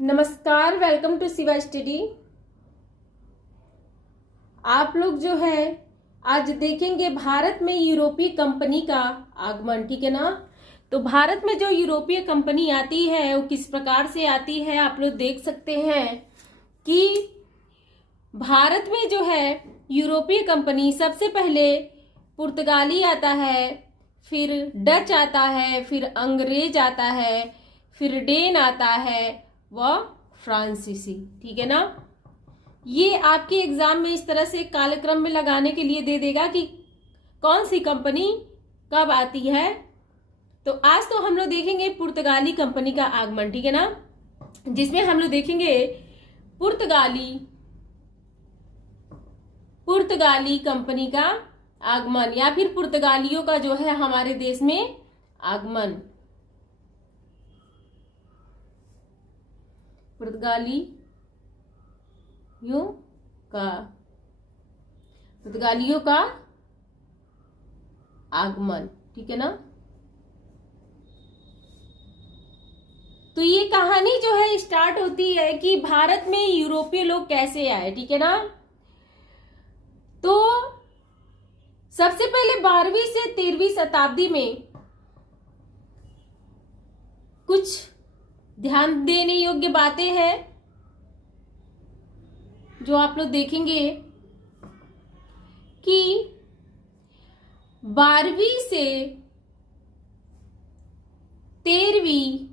नमस्कार, welcome to Shiva study. आप लोग जो है आज देखेंगे भारत में यूरोपीय कंपनी का आगमन, ठीक है ना। तो भारत में जो यूरोपीय कंपनी आती है वो किस प्रकार से आती है, आप लोग देख सकते हैं कि भारत में जो है यूरोपीय कंपनी सबसे पहले पुर्तगाली आता है, फिर डच आता है, फिर अंग्रेज आता है, फिर डेन आता है व फ्रांसीसी, ठीक है ना। ये आपके एग्जाम में इस तरह से कालक्रम में लगाने के लिए दे देगा कि कौन सी कंपनी कब आती है। तो आज तो हम लोग देखेंगे पुर्तगाली कंपनी का आगमन, ठीक है ना, जिसमें हम लोग देखेंगे पुर्तगाली कंपनी का आगमन या फिर पुर्तगालियों का जो है हमारे देश में आगमन। पुर्तगालियों का आगमन, ठीक है ना। तो ये कहानी जो है स्टार्ट होती है कि भारत में यूरोपीय लोग कैसे आए, ठीक है ना। तो सबसे पहले 12वीं से 13वीं शताब्दी में कुछ ध्यान देने योग्य बातें हैं जो आप लोग देखेंगे कि 12वीं से 13वीं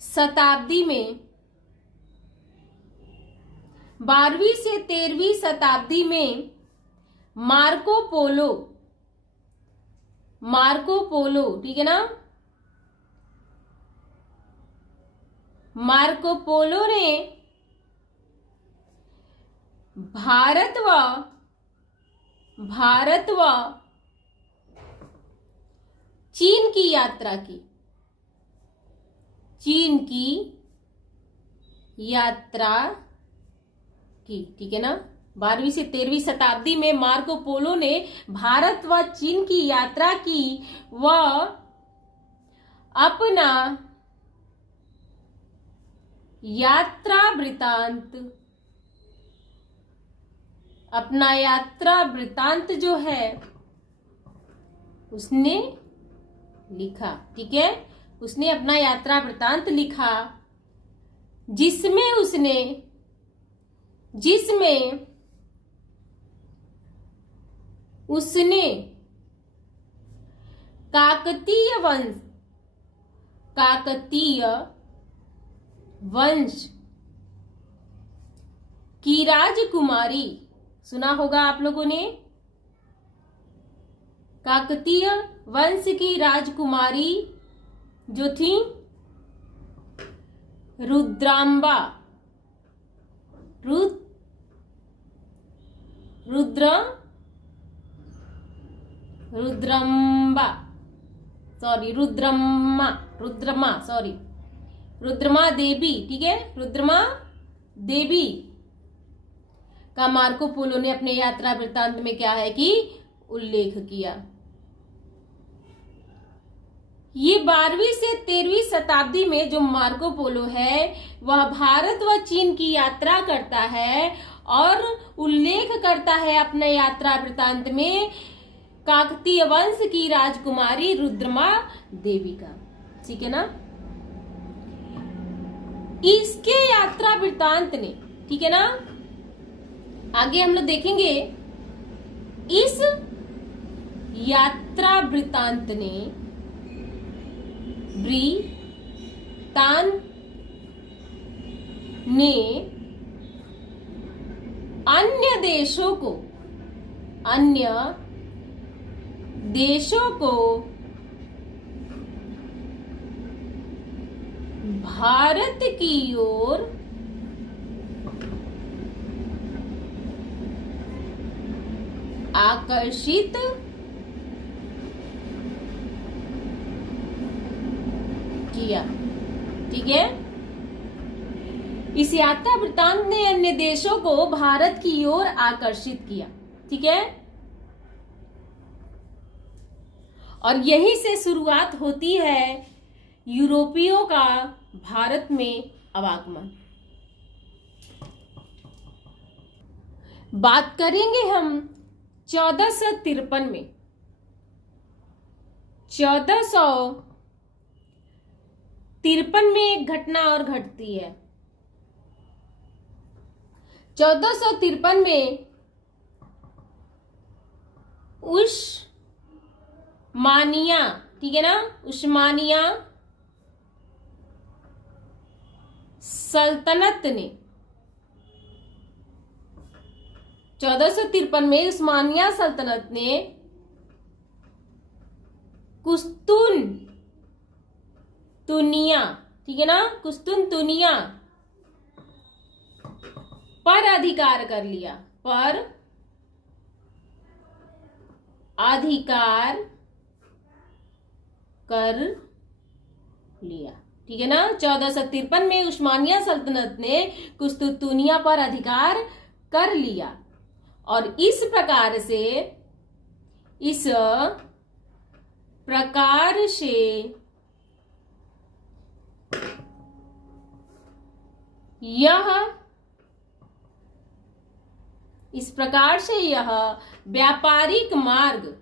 शताब्दी में 12वीं से 13वीं शताब्दी में मार्को पोलो, ठीक है ना। मार्को पोलो ने भारत व चीन की यात्रा की, ठीक है ना। 12वीं से 13वीं शताब्दी में मार्को पोलो ने भारत व चीन की यात्रा की व अपना यात्रा वृतांत जो है उसने लिखा, ठीक है। उसने अपना यात्रा वृतांत लिखा जिसमें उसने काकतीय वंश की राजकुमारी, सुना होगा आप लोगों ने, काकतीय वंश की राजकुमारी जो थी रुद्रांबा, रुद्रमा देवी, ठीक है। रुद्रमा देवी का मार्को पोलो ने अपने यात्रा वृत्तांत में क्या है कि उल्लेख किया। ये 12वीं से 13वीं शताब्दी में जो मार्को पोलो है वह भारत व चीन की यात्रा करता है और उल्लेख करता है अपने यात्रा वृत्तांत में काकतीय वंश की राजकुमारी रुद्रमा देवी का, ठीक है ना। इसके यात्रा वृत्तांत ने, ठीक है ना, आगे हम लोग देखेंगे इस यात्रा वृत्तांत ने अन्य देशों को भारत की ओर आकर्षित किया, ठीक है। इस यात्रा वृत्तांत ने अन्य देशों को भारत की ओर आकर्षित किया, ठीक है। और यहीं से शुरुआत होती है यूरोपियों का भारत में आवागमन। बात करेंगे हम 1453 में। 1453 में एक घटना और घटती है। 1453 में उस्मानिया, ठीक है ना, उस्मानिया सल्तनत ने 1453 में उस्मानिया सल्तनत ने कुस्तुनतुनिया, ठीक है ना, कुस्तुनतुनिया पर अधिकार कर लिया, पर अधिकार कर लिया, ठीक है ना। 1453 में उस्मानिया सल्तनत ने कुस्तुनतुनिया पर अधिकार कर लिया और इस प्रकार से यह व्यापारिक मार्ग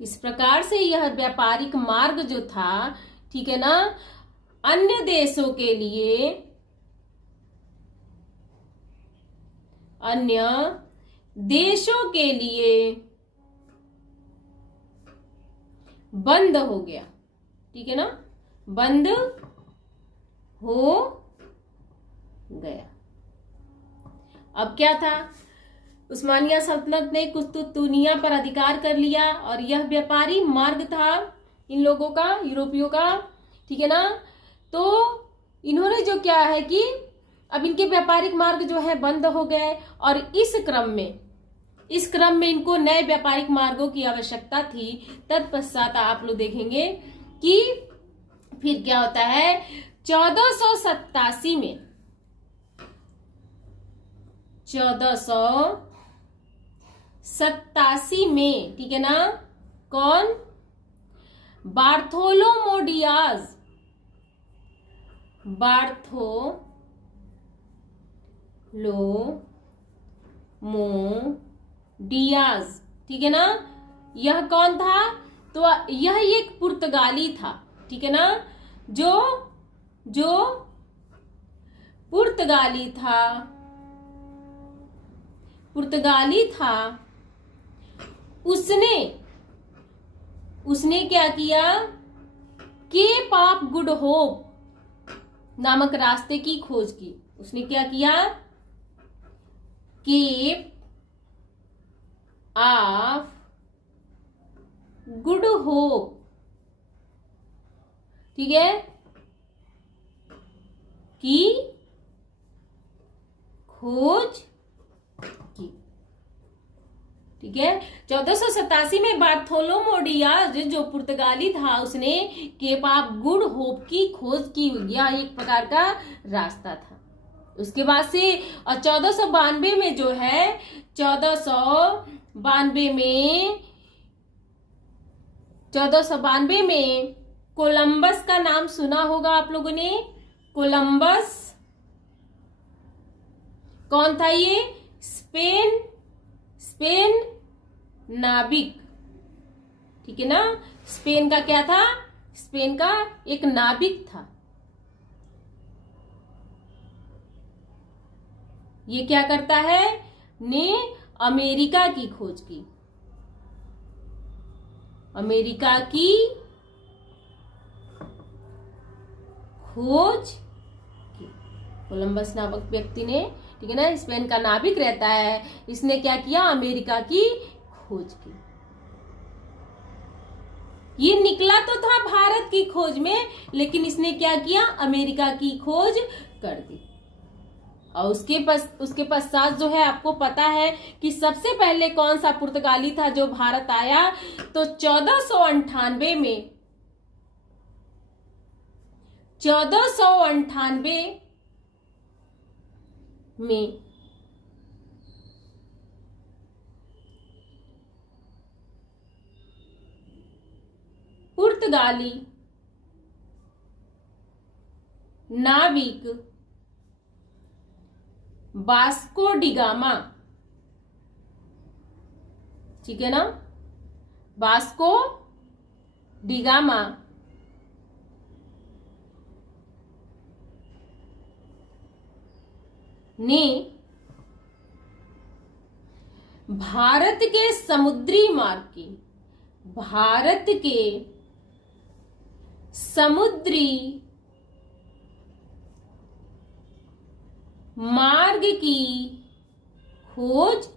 इस प्रकार से यह व्यापारिक मार्ग जो था, ठीक है ना, अन्य देशों के लिए बंद हो गया, ठीक है ना, बंद हो गया। अब क्या था, उस्मानिया सल्तनत ने कुस्तुनतुनिया पर अधिकार कर लिया और यह व्यापारी मार्ग था इन लोगों का, यूरोपियों का, ठीक है ना। तो इन्होंने जो क्या है कि अब इनके व्यापारिक मार्ग जो है बंद हो गए और इस क्रम में इनको नए व्यापारिक मार्गों की आवश्यकता थी। तत्पश्चात आप लोग देखेंगे कि फिर क्या होता है, 1487 में 1487 में, ठीक है ना, कौन, बार्थोलोमो डियाज, ठीक है ना, यह कौन था, तो यह एक पुर्तगाली था, ठीक है ना, जो पुर्तगाली था। उसने क्या किया, केप ऑफ गुड होप नामक रास्ते की खोज की। उसने क्या किया, केप ऑफ गुड होप, ठीक है, की खोज की, ठीक है। 1487 में बार्थोलोमो डियाज जो पुर्तगाली था, उसने केप ऑफ गुड होप की खोज की। यह एक प्रकार का रास्ता था। उसके बाद से 1492 में जो है, 1492 में कोलंबस का नाम सुना होगा आप लोगों ने। कोलंबस कौन था, ये स्पेन नाविक, ठीक है ना। स्पेन का क्या था, स्पेन का एक नाविक था। ये क्या करता है, ने अमेरिका की खोज की, अमेरिका की खोज की। कोलंबस नामक व्यक्ति ने, ठीक है ना, स्पेन का नाविक रहता है, इसने क्या किया, अमेरिका की खोज की। ये निकला तो था भारत की खोज में, लेकिन इसने क्या किया, अमेरिका की खोज कर दी। और उसके पश्चात जो है, आपको पता है कि सबसे पहले कौन सा पुर्तगाली था जो भारत आया, तो 1498 में में पुर्तगाली नाविक वास्को डिगामा, ठीक है ना, वास्को डिगामा ने भारत के समुद्री मार्ग की खोज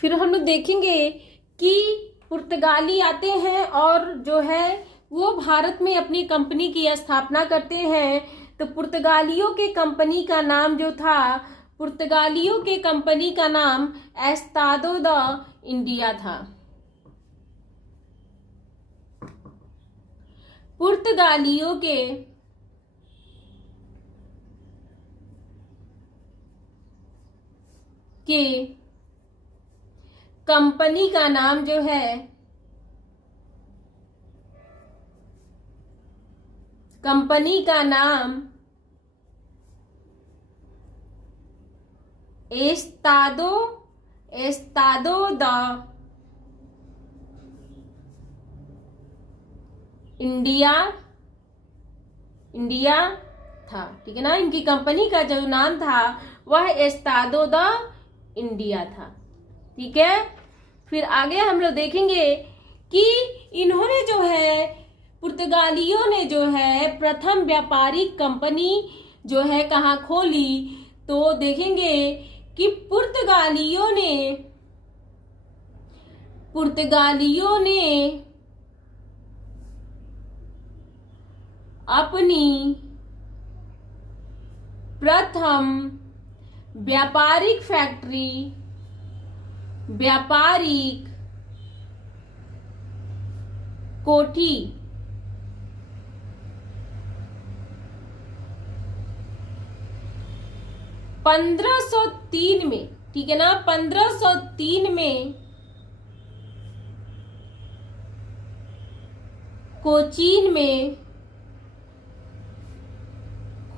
फिर हम लोग देखेंगे कि पुर्तगाली आते हैं और जो है वो भारत में अपनी कंपनी की स्थापना करते हैं। तो पुर्तगालियों के कंपनी का नाम जो था, पुर्तगालियों के कंपनी का नाम एस्तादो द इंडिया था। पुर्तगालियों के कंपनी का नाम जो है, कंपनी का नाम एस्तादो द इंडिया था। ठीक है ना, इनकी कंपनी का जो नाम था वह एस्तादो द इंडिया था। ठीक है, फिर आगे हम लोग देखेंगे कि इन्होंने जो है, पुर्तगालियों ने जो है प्रथम व्यापारिक कंपनी जो है कहाँ खोली। तो देखेंगे कि पुर्तगालियों ने अपनी प्रथम व्यापारिक कोठी 1503 में, ठीक है ना, 1503 में कोचीन में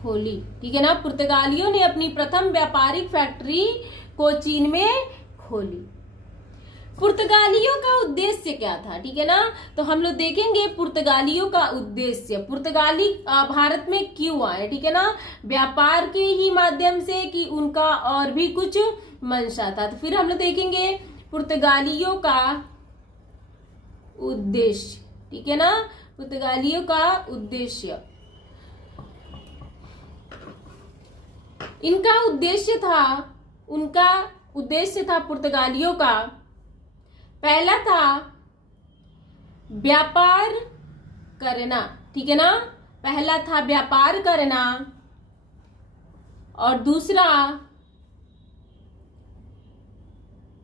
खोली। ठीक है ना, पुर्तगालियों ने अपनी प्रथम व्यापारिक फैक्ट्री कोचीन में खोली। पुर्तगालियों का उद्देश्य क्या था? ठीक है ना, तो हम लोग देखेंगे पुर्तगालियों का उद्देश्य, पुर्तगाली भारत में क्यों आए। ठीक है ना, व्यापार के ही माध्यम से कि उनका और भी कुछ मंशा था। तो फिर हम लोग देखेंगे पुर्तगालियों का उद्देश्य। ठीक है ना, पुर्तगालियों का उद्देश्य, उनका उद्देश्य था पुर्तगालियों का, पहला था व्यापार करना। ठीक है ना, पहला था व्यापार करना और दूसरा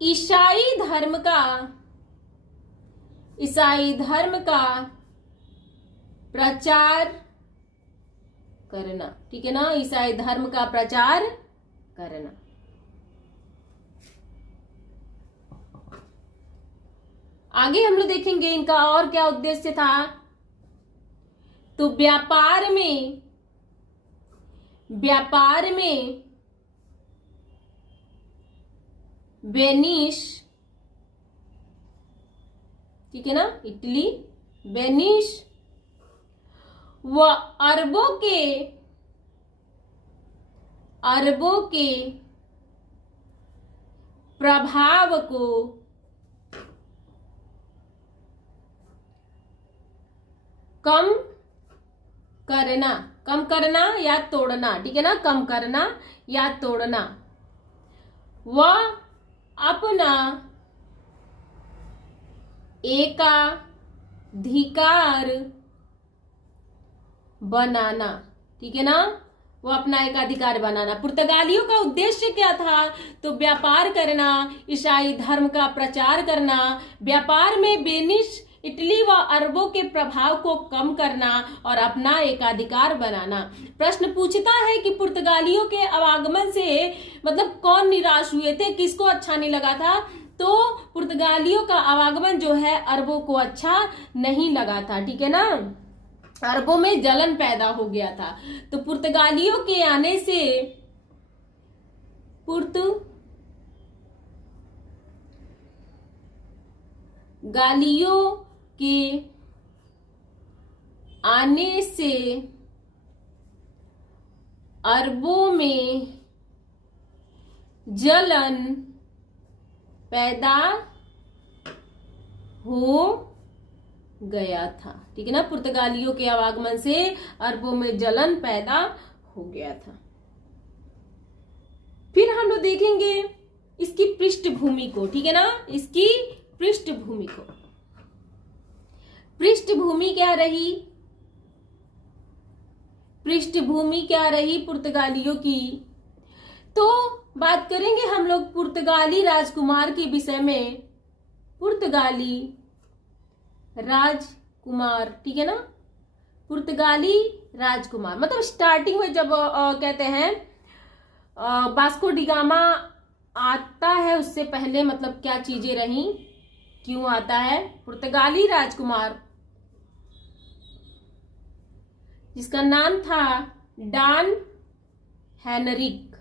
ईसाई धर्म का प्रचार करना। ठीक है ना, ईसाई धर्म का प्रचार करना। आगे हम लोग देखेंगे इनका और क्या उद्देश्य था। तो व्यापार में वेनिस, ठीक है ना, इटली, वेनिस व अरबों के प्रभाव को कम करना या तोड़ना। ठीक है ना, कम करना या तोड़ना, व अपना एकाधिकार बनाना। ठीक है ना, वो अपना एकाधिकार बनाना। पुर्तगालियों का उद्देश्य क्या था? तो व्यापार करना, ईसाई धर्म का प्रचार करना, व्यापार में वेनिस, इटली व अरबों के प्रभाव को कम करना और अपना एकाधिकार बनाना। प्रश्न पूछता है कि पुर्तगालियों के आवागमन से मतलब कौन निराश हुए थे, किसको अच्छा नहीं लगा था? तो पुर्तगालियों का आवागमन जो है अरबों को अच्छा नहीं लगा था। ठीक है ना, अरबों में जलन पैदा हो गया था। तो पुर्तगालियों के आने से अरबों में जलन पैदा हो गया था। ठीक है ना, पुर्तगालियों के आवागमन से अरबों में जलन पैदा हो गया था। फिर हम लोग देखेंगे इसकी पृष्ठभूमि को, ठीक है ना, इसकी पृष्ठभूमि को। पृष्ठभूमि क्या रही? पृष्ठभूमि क्या रही पुर्तगालियों की? तो बात करेंगे हम लोग पुर्तगाली राजकुमार के विषय में। पुर्तगाली राजकुमार, ठीक है ना, पुर्तगाली राजकुमार मतलब स्टार्टिंग में जब कहते हैं वास्को डी गामा आता है, उससे पहले मतलब क्या चीजें रही, क्यों आता है? पुर्तगाली राजकुमार जिसका नाम था डॉन हेनरिक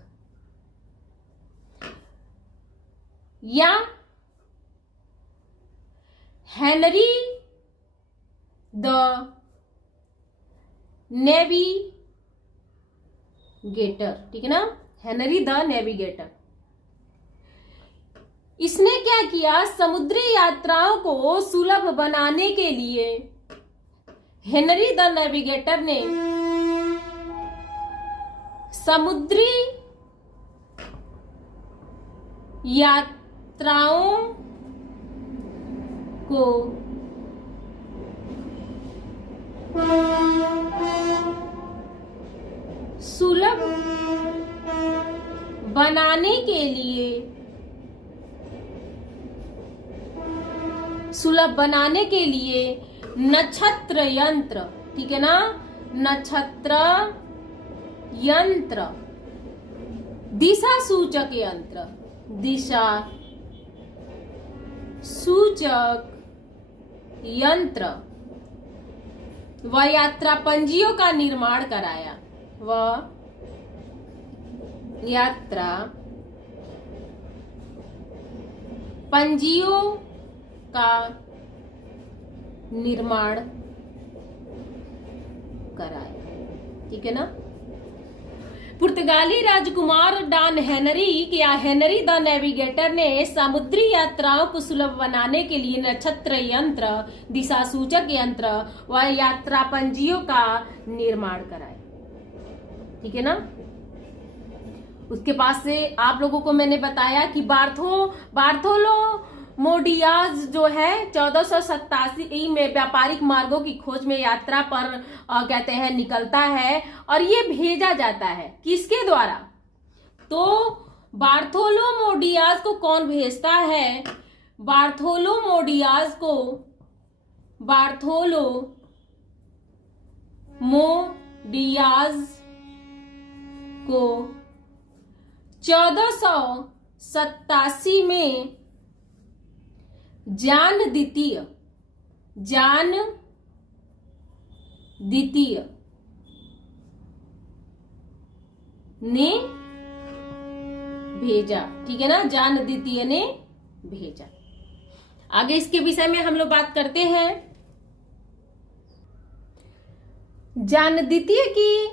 या हेनरी द नेविगेटर, ठीक है ना, हेनरी द नेविगेटर। इसने क्या किया? समुद्री यात्राओं को सुलभ बनाने के लिए हेनरी द नेविगेटर ने समुद्री यात्राओं को सुलभ बनाने के लिए नक्षत्र यंत्र, ठीक है ना, नक्षत्र यंत्र, दिशा सूचक यंत्र, दिशा सूचक यंत्र व यात्रा पंजियों का निर्माण कराया। व यात्रा पंजियों का निर्माण कराया, ठीक है ना। पुर्तगाली राजकुमार डॉन हेनरिक या हेनरी द नेविगेटर ने समुद्री यात्राओं को सुलभ बनाने के लिए नक्षत्र यंत्र, दिशा सूचक यंत्र व यात्रा पंजियों का निर्माण कराया, ठीक है ना। उसके पास से आप लोगों को मैंने बताया कि बार्थोलो मोडियाज जो है 1487 में व्यापारिक मार्गों की खोज में यात्रा पर कहते हैं निकलता है और ये भेजा जाता है किसके द्वारा? तो बार्थोलो मोडियाज को कौन भेजता है? बार्थोलो मोडियाज को 1487 में जान द्वितीय ने भेजा, ठीक है ना, जान द्वितीय ने भेजा। आगे इसके विषय में हम लोग बात करते हैं। जान द्वितीय की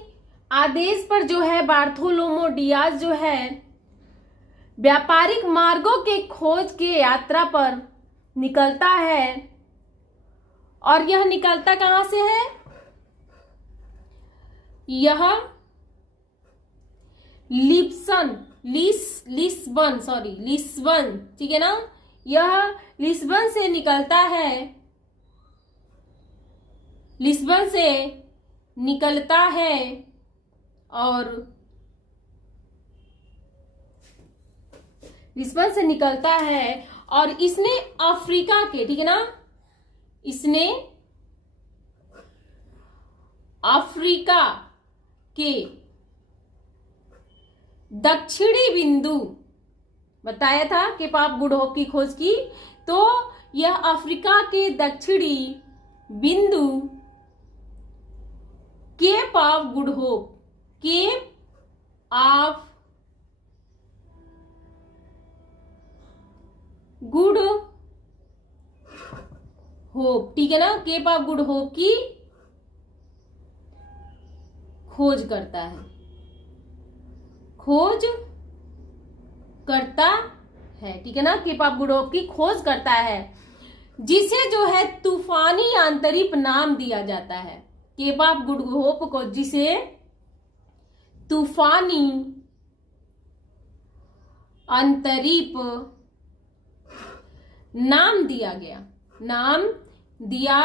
आदेश पर जो है बार्थोलोमो डियाज जो है व्यापारिक मार्गों के खोज के यात्रा पर निकलता है और यह निकलता कहां से है? यह लिस्बन, ठीक है ना, यह लिस्बन से निकलता है, लिस्बन से निकलता है और लिस्बन से निकलता है और इसने अफ्रीका के, ठीक है ना, इसने अफ्रीका के दक्षिणी बिंदु बताया था केप ऑफ गुड होप की खोज की, तो यह अफ्रीका के दक्षिणी बिंदु Cape of Good Hope, Cape of Good Hope, ठीक है ना, केप ऑफ गुड होप की खोज करता है, ठीक है ना, केप ऑफ गुड होप की खोज करता है, जिसे जो है तूफानी आंतरिक नाम दिया जाता है। केप ऑफ गुड होप को जिसे तूफानी अंतरीप नाम दिया गया। नाम दिया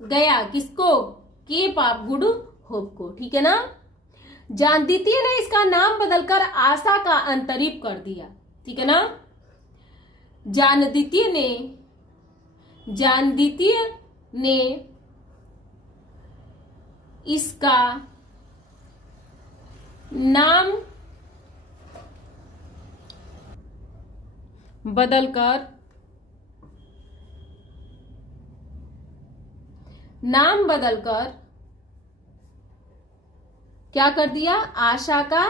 गया किसको? केप ऑफ गुड होप को। ठीक है ना। जॉन द्वितीय ने इसका नाम बदलकर आशा का अंतरीप कर दिया। ठीक है ना। जॉन द्वितीय ने इसका नाम बदलकर क्या कर दिया? आशा का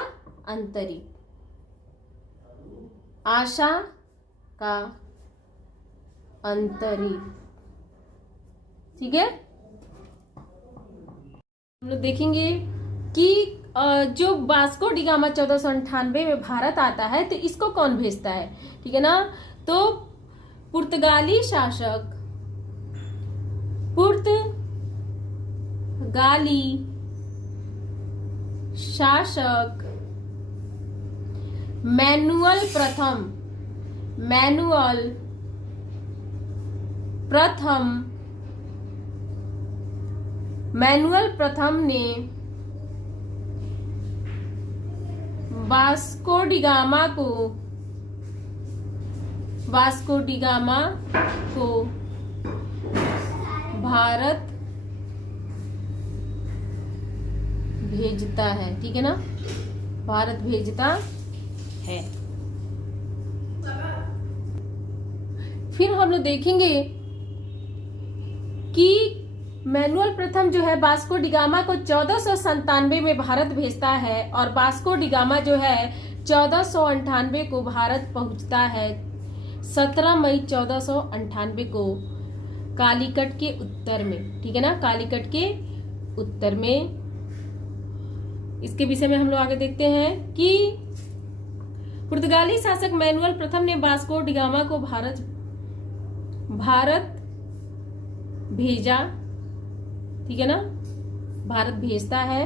अंतरीप। आशा का अंतरीप। ठीक है। हम लोग देखेंगे कि जो वास्को डी गामा 1498 में भारत आता है तो इसको कौन भेजता है? ठीक है ना। तो पुर्तगाली शासक मैनुअल प्रथम ने वास्को डी गामा को भारत भेजता है। ठीक है ना। भारत भेजता है। फिर हम लोग देखेंगे कि मैनुअल प्रथम जो है वास्को डी गामा को 1497 में भारत भेजता है और वास्को डी गामा जो है 1498 को भारत पहुंचता है। 17 मई 1498 को कालीकट के उत्तर में। ठीक है ना। कालीकट के उत्तर में। इसके विषय में हम लोग आगे देखते हैं कि पुर्तगाली शासक मैनुअल प्रथम ने वास्को डी गामा को भारत भेजा। ठीक है ना। भारत भेजता है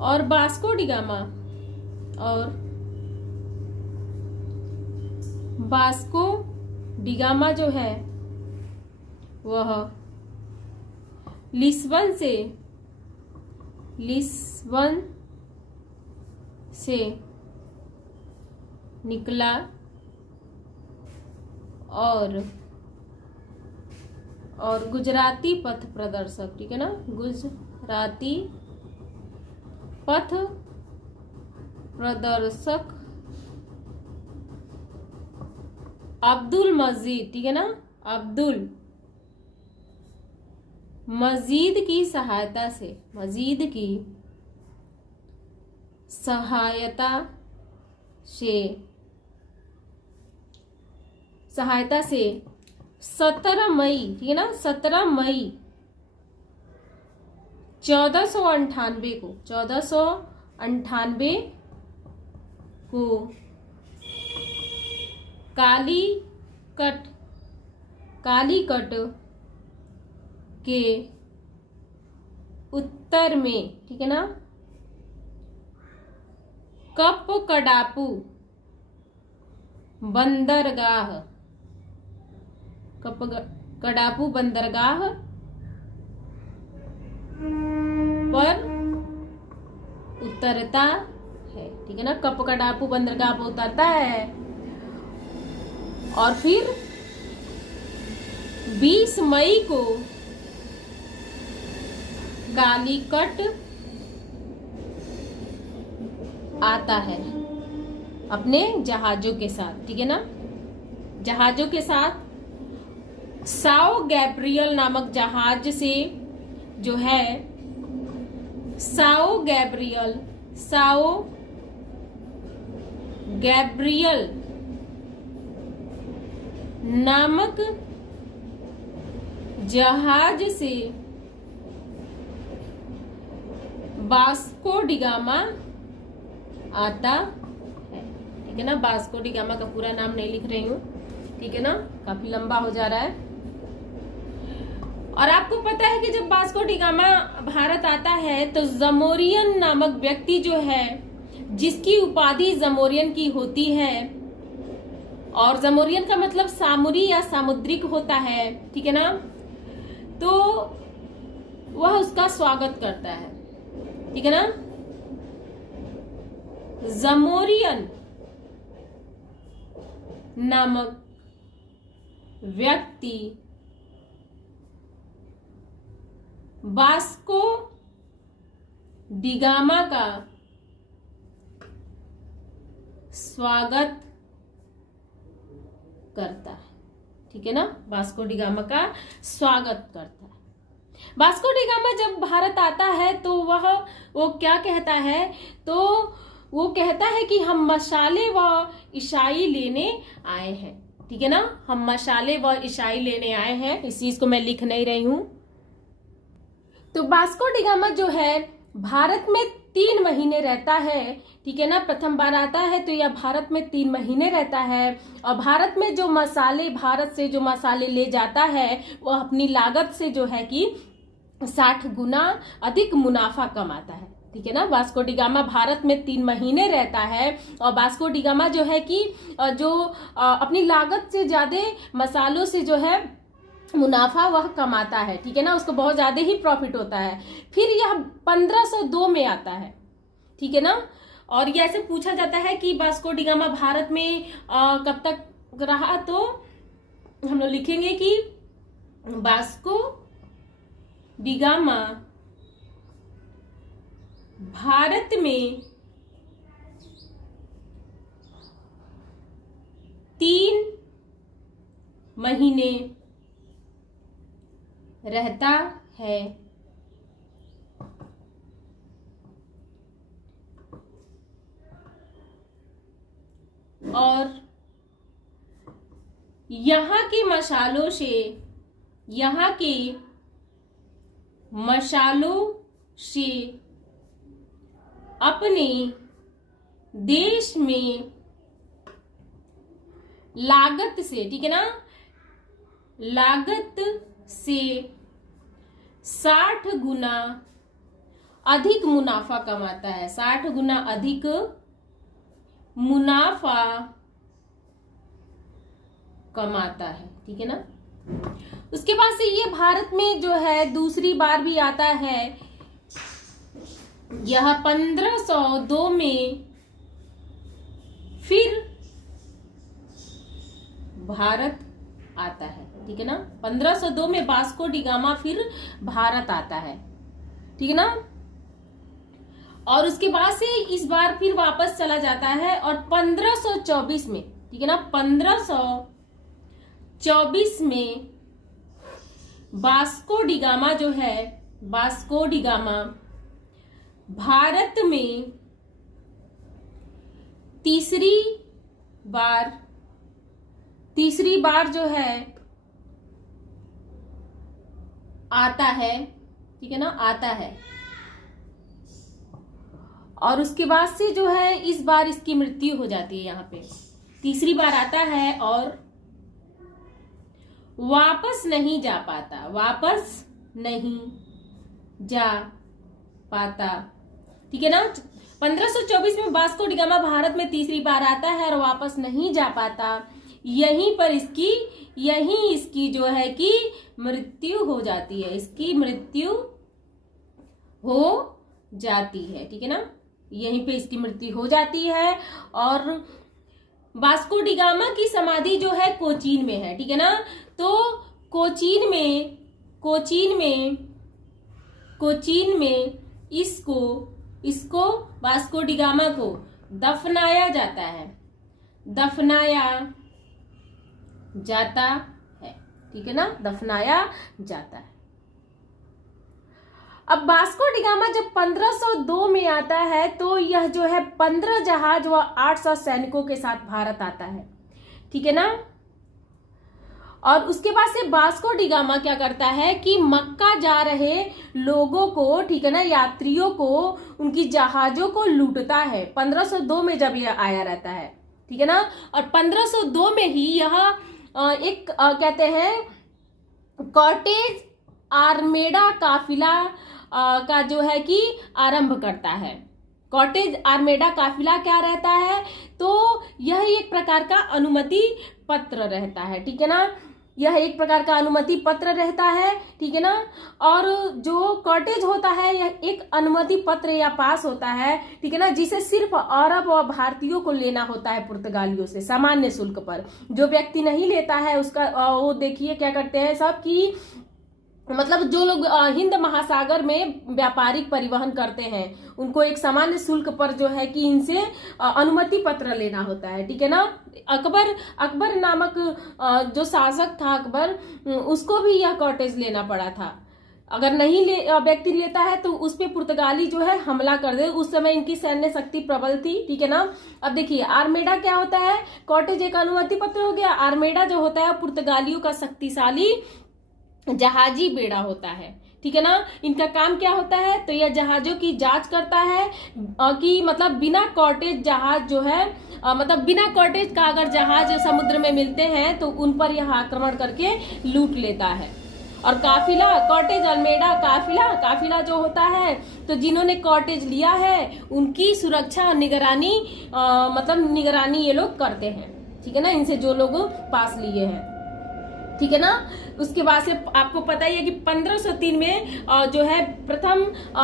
और वास्को डी गामा जो है वह लिस्बन से निकला और गुजराती पथ प्रदर्शक। ठीक है ना। गुजराती पथ प्रदर्शक अब्दुल मजीद। ठीक है ना। अब्दुल मजीद की सहायता से 17 मई। ठीक है ना। 17 मई 1498 को कालीकट के उत्तर में। ठीक है ना। कपकडापू बंदरगाह पर उतरता है। ठीक है ना। कपकडापू बंदरगाह पर उतरता है और फिर 20 मई को कालीकट आता है अपने जहाजों के साथ। ठीक है ना। जहाजों के साथ साओ गैब्रियल नामक जहाज से जो है साओ गैब्रियल नामक जहाज से वास्को डी गामा आता है। ठीक है ना। वास्को डी गामा का पूरा नाम नहीं लिख रही हूँ। ठीक है ना। काफी लंबा हो जा रहा है। और आपको पता है कि जब वास्को डी गामा भारत आता है तो जमोरियन नामक व्यक्ति जो है जिसकी उपाधि जमोरियन की होती है, और जमोरियन का मतलब सामुरी या सामुद्रिक होता है, ठीक है ना, तो वह उसका स्वागत करता है, ठीक है ना। जमोरियन नामक व्यक्ति वास्को डिगामा का स्वागत करता है, ठीक है ना, वास्को डिगामा का स्वागत करता है। वास्को डिगामा जब भारत आता है तो वो क्या कहता है, तो वो कहता है कि हम मसाले व ईसाई लेने आए हैं, ठीक है ना, हम मसाले व ईसाई लेने आए हैं। इस चीज को मैं लिख नहीं रही हूं। तो वास्को डिगामा जो है भारत में 3 महीने रहता है, ठीक है ना, प्रथम बार आता है तो यह भारत में 3 महीने रहता है, और भारत में जो मसाले, भारत से जो मसाले ले जाता है वह अपनी लागत से जो है कि 60 गुना अधिक मुनाफा कमाता है, ठीक है ना। वास्को डिगामा भारत में 3 महीने रहता है, और वास्को डिगामा जो है कि जो अपनी लागत से ज्यादा मसालों से जो है मुनाफा वह कमाता है, ठीक है ना, उसको बहुत ज्यादा ही प्रॉफिट होता है। फिर यह 1502 में आता है, ठीक है ना, और ये ऐसे पूछा जाता है कि वास्को डिगामा भारत में कब तक रहा, तो हम लोग लिखेंगे कि वास्को डिगामा भारत में 3 महीने रहता है, और यहाँ के मसालों से अपने देश में लागत से, ठीक है ना, लागत से 60 गुना अधिक मुनाफा कमाता है, 60 गुना अधिक मुनाफा कमाता है, ठीक है ना। उसके बाद से ये भारत में जो है दूसरी बार भी आता है, यह 1502 में फिर भारत आता है, ठीक है ना, 1502 में वास्को डिगामा फिर भारत आता है, ठीक है ना, और उसके बाद से इस बार फिर वापस चला जाता है, और 1524 में, ठीक है ना, 1524 में वास्को डिगामा जो है, वास्को डिगामा भारत में तीसरी बार जो है आता है, ठीक है ना, आता है, और उसके बाद से जो है इस बार इसकी मृत्यु हो जाती है। यहाँ पे तीसरी बार आता है और वापस नहीं जा पाता, ठीक है ना। 1524 में वास्को डिगामा भारत में तीसरी बार आता है और वापस नहीं जा पाता। यहीं पर इसकी जो है कि मृत्यु हो जाती है, इसकी मृत्यु हो जाती है, ठीक है ना, यहीं पे इसकी मृत्यु हो जाती है। और वास्को डिगामा की समाधि जो है कोचीन में है, ठीक है ना, तो कोचीन में इसको वास्को डिगामा को दफनाया जाता है, ठीक है ना, दफनाया जाता है। अब वास्को डिगामा जब 1502 में आता है तो यह जो है 15 जहाज व 800 सैनिकों के साथ भारत आता है, ठीक है ना। और उसके बाद से वास्को डिगामा क्या करता है कि मक्का जा रहे लोगों को, ठीक है ना, यात्रियों को, उनकी जहाजों को लूटता है। 1502 में जब यह आया रहता है, ठीक है ना, और 1502 में ही यह एक कहते हैं कॉर्टेज आर्मेडा काफिला का जो है कि आरंभ करता है, कॉटेज आर्मेडा काफिला क्या रहता है, तो यह एक प्रकार का अनुमति पत्र रहता है, ठीक है ना, यह एक प्रकार का अनुमति पत्र रहता है, ठीक है ना। और जो कॉटेज होता है यह एक अनुमति पत्र या पास होता है, ठीक है ना, जिसे सिर्फ अरब और भारतीयों को लेना होता है पुर्तगालियों से सामान्य शुल्क पर। जो व्यक्ति नहीं लेता है उसका वो देखिए क्या करते हैं सब कि मतलब जो लोग हिंद महासागर में व्यापारिक परिवहन करते हैं उनको एक सामान्य शुल्क पर जो है कि इनसे अनुमति पत्र लेना होता है, ठीक है ना। अकबर नामक जो शासक था अकबर, उसको भी यह कॉटेज लेना पड़ा था। अगर नहीं व्यक्ति लेता है तो उस पे पुर्तगाली जो है हमला कर दे। उस समय इनकी सैन्य शक्ति प्रबल थी, ठीक है ना। अब देखिए आर्मेडा क्या होता है, कॉटेज एक अनुमति पत्र हो गया। आर्मेडा जो होता है पुर्तगालियों का शक्तिशाली जहाजी बेड़ा होता है, ठीक है ना। इनका काम क्या होता है, तो यह जहाजों की जांच करता है कि मतलब बिना कॉटेज जहाज जो है मतलब बिना कॉटेज का अगर जहाज समुद्र में मिलते हैं तो उन पर यह आक्रमण करके लूट लेता है। और काफिला, कॉटेज आर्मेडा काफिला जो होता है तो जिन्होंने कॉटेज लिया है उनकी सुरक्षा और निगरानी मतलब निगरानी ये लोग करते हैं, ठीक है ना, इनसे जो लोग पास लिए हैं, ठीक है ना। उसके बाद से आपको पता ही है कि 1503 में जो है प्रथम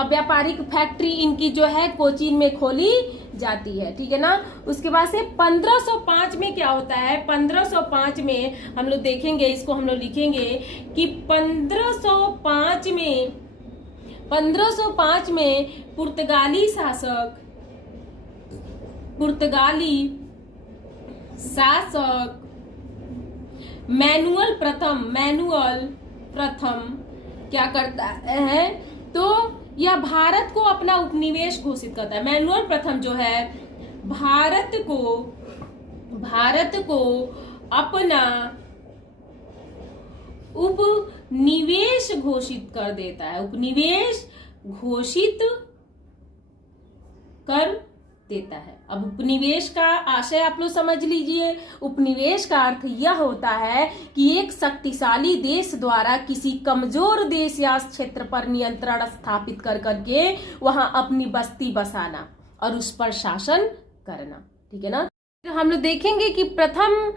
व्यापारिक फैक्ट्री इनकी जो है कोचीन में खोली जाती है, ठीक है ना। उसके बाद से 1505 में क्या होता है, 1505 में हम लोग देखेंगे, इसको हम लोग लिखेंगे कि 1505 में पुर्तगाली शासक मैनुअल प्रथम क्या करता है, तो यह भारत को अपना उपनिवेश घोषित करता है। मैनुअल प्रथम जो है भारत को अपना उपनिवेश घोषित कर देता है, उपनिवेश घोषित कर देता है। अब उपनिवेश का आशय आप लोग समझ लीजिए। उपनिवेश का अर्थ यह होता है कि एक शक्तिशाली देश द्वारा किसी कमजोर देश या क्षेत्र पर नियंत्रण स्थापित कर करके वहां अपनी बस्ती बसाना और उस पर शासन करना, ठीक है ना। तो हम लोग देखेंगे कि प्रथम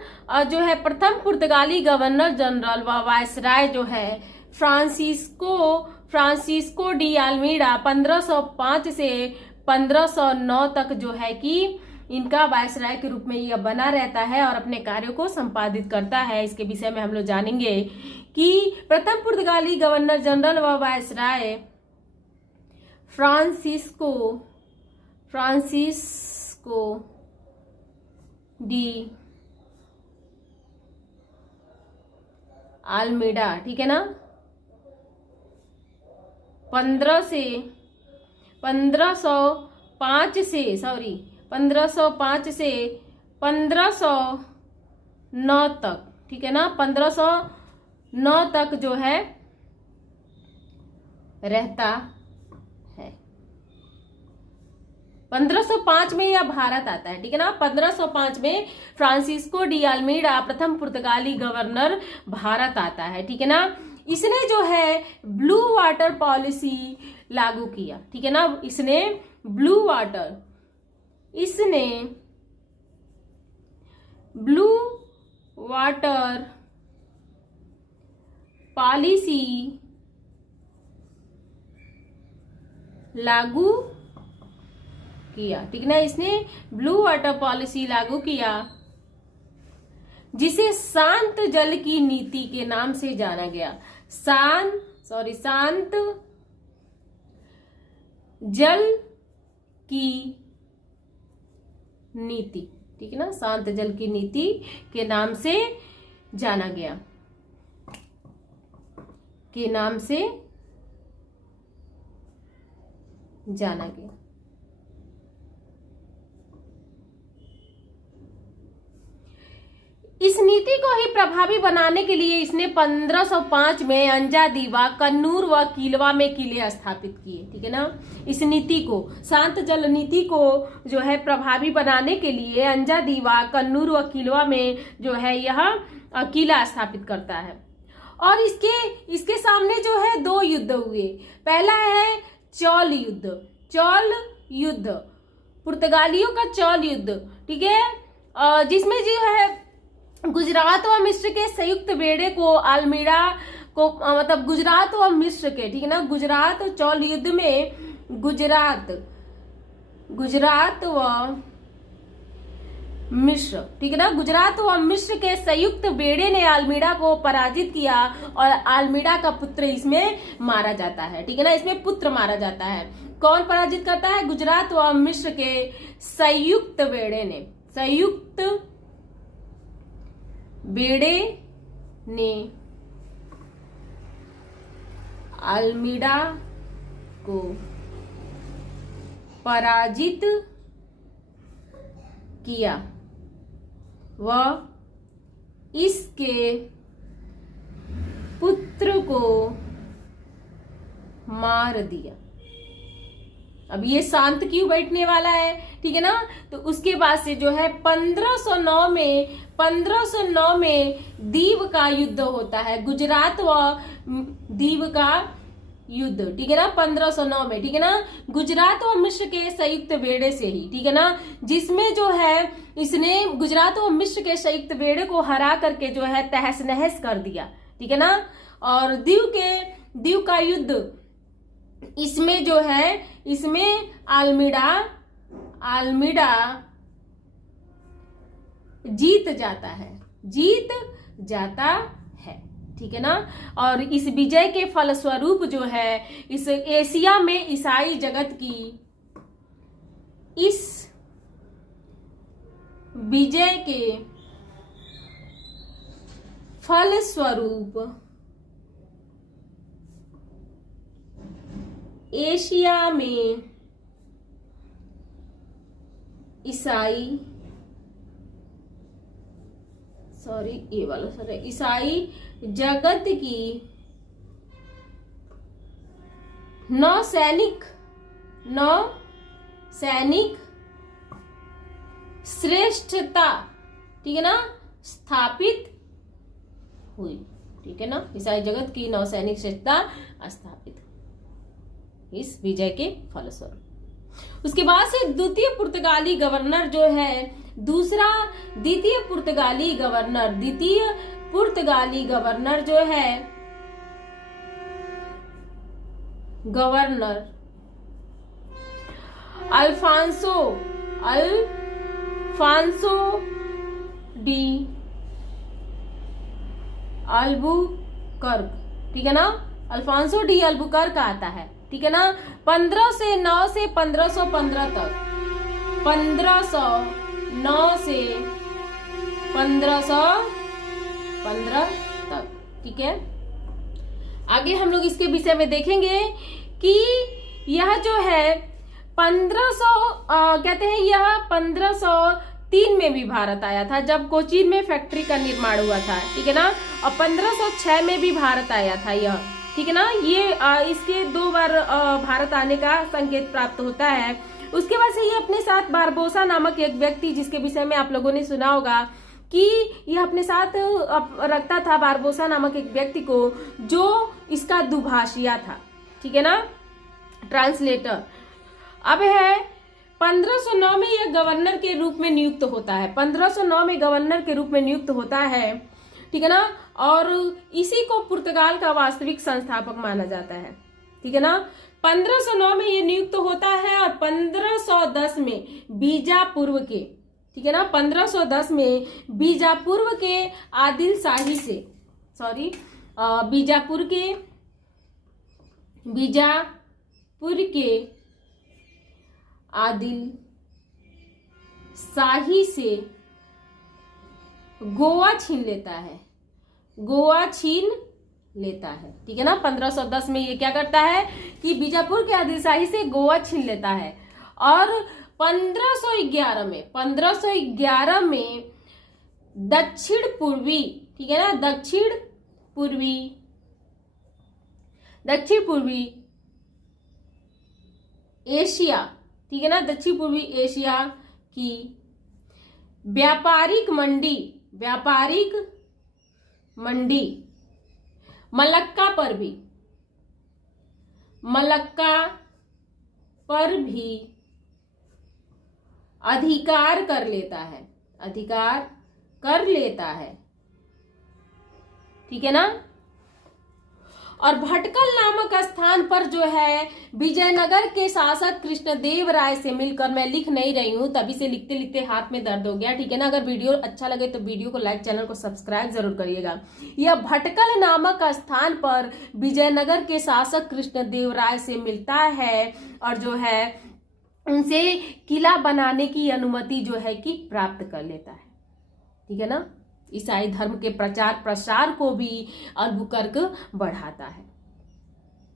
पुर्तगाली गवर्नर जनरल व वायसराय जो है फ्रांसिस्को डी अल्मीडा 1505 से 1509 तक जो है कि इनका वायसराय के रूप में यह बना रहता है और अपने कार्यों को संपादित करता है। इसके विषय में हम लोग जानेंगे कि प्रथम पुर्तगाली गवर्नर जनरल व वायसराय फ्रांसिस्को डी अल्मीडा, ठीक है ना, 1505 से 1509 तक, ठीक है ना, 1509 तक जो है रहता है। 1505 में यह भारत आता है, ठीक है ना। 1505 में फ्रांसिस्को डी अल्मीडा प्रथम पुर्तगाली गवर्नर भारत आता है, ठीक है ना। इसने जो है ब्लू वाटर पॉलिसी लागू किया, ठीक है ना। इसने ब्लू वाटर पॉलिसी लागू किया, ठीक है ना। इसने ब्लू वाटर पॉलिसी लागू किया जिसे शांत जल की नीति के नाम से जाना गया। शांत जल की नीति, ठीक है ना, शांत जल की नीति के नाम से जाना गया, इस नीति को ही प्रभावी बनाने के लिए इसने 1505 में अंजादीवा, कन्नूर व किलवा में किले स्थापित किए, ठीक है ना। इस नीति को, शांत जल नीति को जो है प्रभावी बनाने के लिए अंजादीवा, कन्नूर व किलवा में जो है यह किला स्थापित करता है। और इसके सामने जो है 2 युद्ध हुए। पहला है चौल युद्ध। पुर्तगालियों का चौल युद्ध, ठीक है, जिसमें जो है गुजरात व मिस्र के संयुक्त बेड़े को आलमीड़ा को मतलब गुजरात व मिस्र के, ठीक है ना, गुजरात चौल युद्ध में गुजरात व मिस्र, ठीक है ना, गुजरात व मिस्र के संयुक्त बेड़े ने आलमीड़ा को पराजित किया और आलमीड़ा का पुत्र इसमें मारा जाता है, ठीक है ना, इसमें पुत्र मारा जाता है। कौन पराजित करता है? गुजरात व मिस्र के संयुक्त बेड़े ने आलमीड़ा को पराजित किया व इसके पुत्र को मार दिया। अब ये शांत क्यों बैठने वाला है, ठीक है ना, तो उसके बाद से जो है 1509 में दीव का युद्ध होता है, गुजरात व दीव का युद्ध, ठीक है ना, 1509 में, ठीक है ना, गुजरात व मिस्र के संयुक्त बेड़े से ही, ठीक है ना, जिसमें जो है इसने गुजरात व मिस्र के संयुक्त बेड़े को हरा करके जो है तहस नहस कर दिया, ठीक है ना। और दीव का युद्ध, इसमें जो है इसमें आलमीड़ा जीत जाता है, ठीक है ना। और इस विजय के फलस्वरूप जो है इस एशिया में ईसाई जगत की इस विजय के फलस्वरूप एशिया में ईसाई जगत की नौ सैनिक श्रेष्ठता, ठीक है ना, स्थापित हुई, ठीक है ना, ईसाई जगत की नौ सैनिक श्रेष्ठता स्थापित इस विजय के फलस्वरूप। उसके बाद से द्वितीय पुर्तगाली गवर्नर जो है द्वितीय पुर्तगाली गवर्नर जो है गवर्नर अल्फांसो डी अल्बुकर्क, ठीक है ना, अल्फांसो डी अल्बुकर्क आता है, ठीक है ना, 1509 से 1515 तक, 1509 से 1515 तक, ठीक है। आगे हम लोग इसके विषय में देखेंगे कि यह जो है 1503 में भी भारत आया था, जब कोचीन में फैक्ट्री का निर्माण हुआ था, ठीक है ना, और 1506 में भी भारत आया था यह, ठीक है ना। ये इसके 2 बार भारत आने का संकेत प्राप्त होता है। उसके बाद से ये अपने साथ बारबोसा नामक एक व्यक्ति, जिसके विषय में आप लोगों ने सुना होगा कि यह अपने साथ रखता था, बारबोसा नामक एक व्यक्ति को, जो इसका दुभाषिया था, ठीक है ना, ट्रांसलेटर। अब है 1509 में यह गवर्नर के रूप में नियुक्त होता है, 1509 में गवर्नर के रूप में नियुक्त होता है, ठीक है ना, और इसी को पुर्तगाल का वास्तविक संस्थापक माना जाता है, ठीक है ना। 1509 में ये नियुक्त होता है और 1510 में बीजापुर के, ठीक है ना, 1510 में बीजापुर के आदिल शाही से, बीजापुर के आदिल शाही से गोवा छीन लेता है, ठीक है ना। 1510 में ये क्या करता है कि बीजापुर के आदिल शाही से गोवा छीन लेता है, और 1511 में दक्षिण पूर्वी, ठीक है ना, दक्षिण पूर्वी एशिया, ठीक है ना, दक्षिण पूर्वी एशिया की व्यापारिक मंडी मलक्का पर भी अधिकार कर लेता है, अधिकार कर लेता है, ठीक है ना। और भटकल नामक स्थान पर जो है विजयनगर के शासक कृष्णदेव राय से मिलकर, मैं लिख नहीं रही हूं तभी से लिखते लिखते हाथ में दर्द हो गया, ठीक है ना। अगर वीडियो अच्छा लगे तो वीडियो को लाइक, चैनल को सब्सक्राइब जरूर करिएगा। यह भटकल नामक स्थान पर विजयनगर के शासक कृष्णदेव राय से मिलता है और जो है उनसे किला बनाने की अनुमति जो है कि प्राप्त कर लेता है, ठीक है ना। ईसाई धर्म के प्रचार प्रसार को भी अल्बुकर्क बढ़ाता है,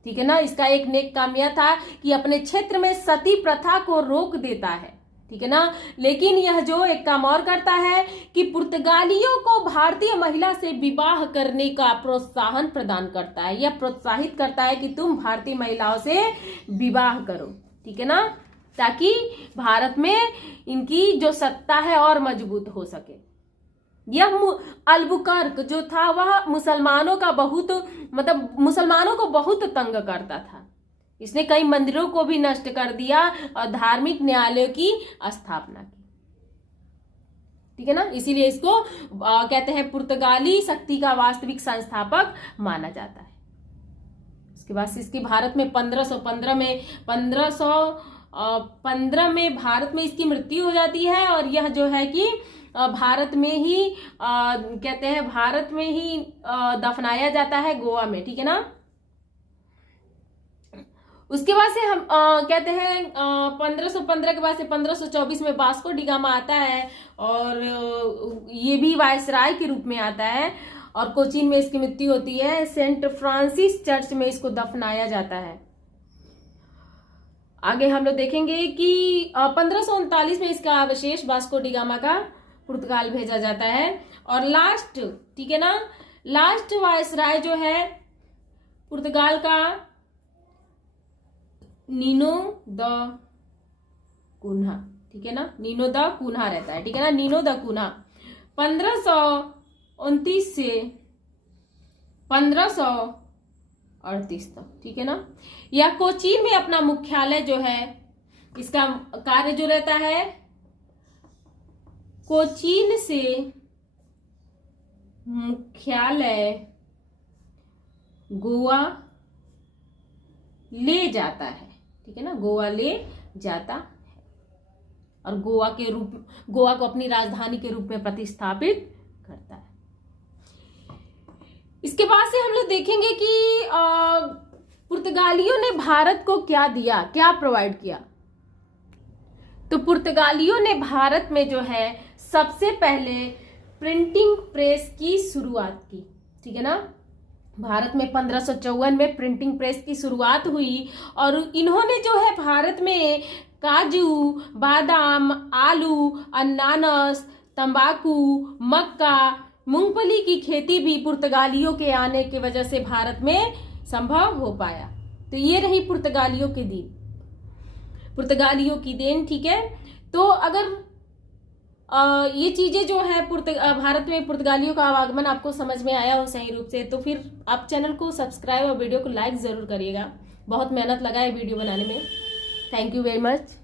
ठीक है ना। इसका एक नेक काम यह था कि अपने क्षेत्र में सती प्रथा को रोक देता है, ठीक है ना। लेकिन यह जो एक काम और करता है कि पुर्तगालियों को भारतीय महिला से विवाह करने का प्रोत्साहन प्रदान करता है, यह प्रोत्साहित करता है कि तुम भारतीय महिलाओं से विवाह करो, ठीक है ना, ताकि भारत में इनकी जो सत्ता है और मजबूत हो सके। यह अल्बुकर्क जो था वह मुसलमानों को बहुत तंग करता था। इसने कई मंदिरों को भी नष्ट कर दिया और धार्मिक न्यायालयों की स्थापना की, ठीक है ना। इसीलिए इसको कहते हैं पुर्तगाली शक्ति का वास्तविक संस्थापक माना जाता है। उसके बाद इसकी भारत में 1515 में भारत में इसकी मृत्यु हो जाती है और यह जो है कि भारत में ही कहते हैं भारत में ही दफनाया जाता है, गोवा में, ठीक है ना। उसके बाद से हम कहते हैं 1515 के बाद से 1524 में वास्को डी गामा आता है और ये भी वायसराय के रूप में आता है और कोचीन में इसकी मृत्यु होती है। सेंट फ्रांसिस चर्च में इसको दफनाया जाता है। आगे हम लोग देखेंगे कि 1539 में इसका अवशेष वास्को डी गामा का पुर्तगाल भेजा जाता है और लास्ट, ठीक है ना, लास्ट वायसराय जो है पुर्तगाल का नीनो द कुन्हा, ठीक है ना, नीनो द कुन्हा रहता है, ठीक है ना, नीनो द कुन्हा 1529 से 1538 तक, ठीक है ना। यह कोचीन में अपना मुख्यालय जो है, इसका कार्य जो रहता है कोचीन से मुख्यालय गोवा ले जाता है, ठीक है ना, गोवा ले जाता है और गोवा को अपनी राजधानी के रूप में प्रतिस्थापित करता है। इसके बाद से हम लोग देखेंगे कि पुर्तगालियों ने भारत को क्या दिया, क्या प्रोवाइड किया। तो पुर्तगालियों ने भारत में जो है सबसे पहले प्रिंटिंग प्रेस की शुरुआत की, ठीक है ना। भारत में 1554 में प्रिंटिंग प्रेस की शुरुआत हुई और इन्होंने जो है भारत में काजू, बादाम, आलू, अनानास, तंबाकू, मक्का, मूंगफली की खेती भी पुर्तगालियों के आने की वजह से भारत में संभव हो पाया। तो ये रही पुर्तगालियों की देन, ठीक है। तो अगर ये चीजें जो है भारत में पुर्तगालियों का आगमन आपको समझ में आया हो सही रूप से, तो फिर आप चैनल को सब्सक्राइब और वीडियो को लाइक जरूर करिएगा। बहुत मेहनत लगा है वीडियो बनाने में। Thank you very much.